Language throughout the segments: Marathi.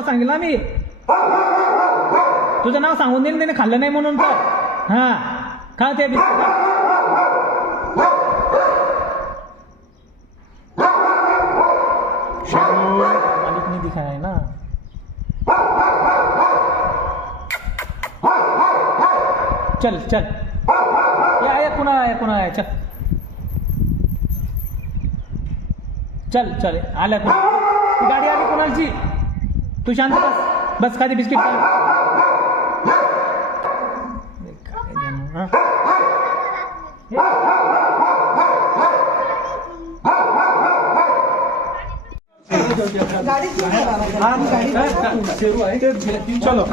सांगितलं ना मी, तुझं नाव सांगून देईन त्याने खाल्लं नाही म्हणून तर. हा खा ते मालिक नहीं दिखाया है ना. चल चल कोण आहे चल चल चल आल्या कोण गाडी आली कोणाची. तू शांत बस खाली बिस्किट चलो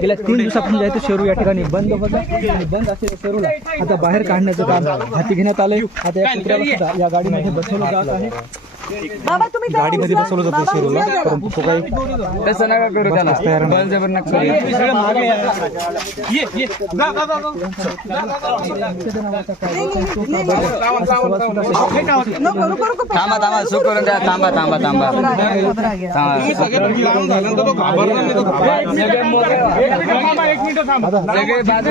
गेल्या 3 दिवसापासून जायचं शेरू या ठिकाणी बंद होता आणि बंद असलेल्या शेरूला आता बाहेर काढण्याचं काम हाती घेण्यात आलंय. आता या कुत्र्याला सुद्धा या गाडीमध्ये बसवलं जात आहे. गाडीमध्ये बसवलं जातं शेरूला, परंतु तो काही तसं नका करू त्याला, बळजबर नका थांबा थांबा सो करून द्या. थांबा थांबा थांबा एक मिनिट थांबा.